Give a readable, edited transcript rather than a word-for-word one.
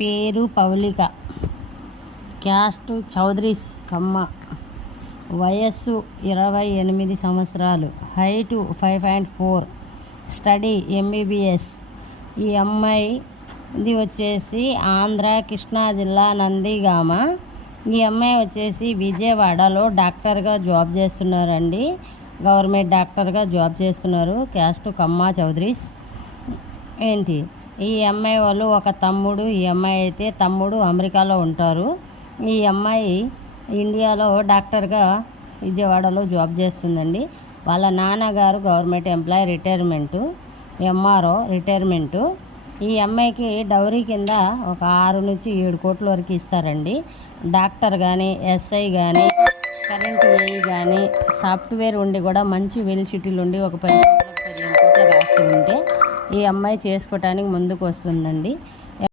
పేరు పౌలిక, క్యాస్ట్ చౌదరీస్ కమ్మ, వయస్సు 28 సంవత్సరాలు, హైటు 5.4, స్టడీ MBBS. ఈ అమ్మాయిది వచ్చేసి ఆంధ్ర కృష్ణా జిల్లా నందిగామ. ఈ అమ్మాయి వచ్చేసి విజయవాడలో డాక్టర్గా జాబ్ చేస్తున్నారండి, గవర్నమెంట్ డాక్టర్గా జాబ్ చేస్తున్నారు. క్యాస్ట్ కమ్మ చౌదరీస్. ఏంటి ఈ అమ్మాయి వాళ్ళు ఒక తమ్ముడు, ఈ అమ్మాయి అయితే తమ్ముడు అమెరికాలో ఉంటారు. ఈ అమ్మాయి ఇండియాలో డాక్టర్గా విజయవాడలో జాబ్ చేస్తుందండి. వాళ్ళ నాన్నగారు government employee, retirement, MRO retirement. ఈ అమ్మాయికి డౌరీ కింద ఒక 6 నుంచి 7 కోట్ల వరకు ఇస్తారండి. డాక్టర్ కానీ, SI కానీ, కరెంట్ AI కానీ, సాఫ్ట్వేర్ ఉండి కూడా మంచి వెల్ సిటీలు ఉండి ఒక 10 కోట్లకు 15 కోట్లు రాస్తూ ఉంటే ఈ అమ్మాయి చేసుకోవటానికి ముందుకు వస్తుందండి.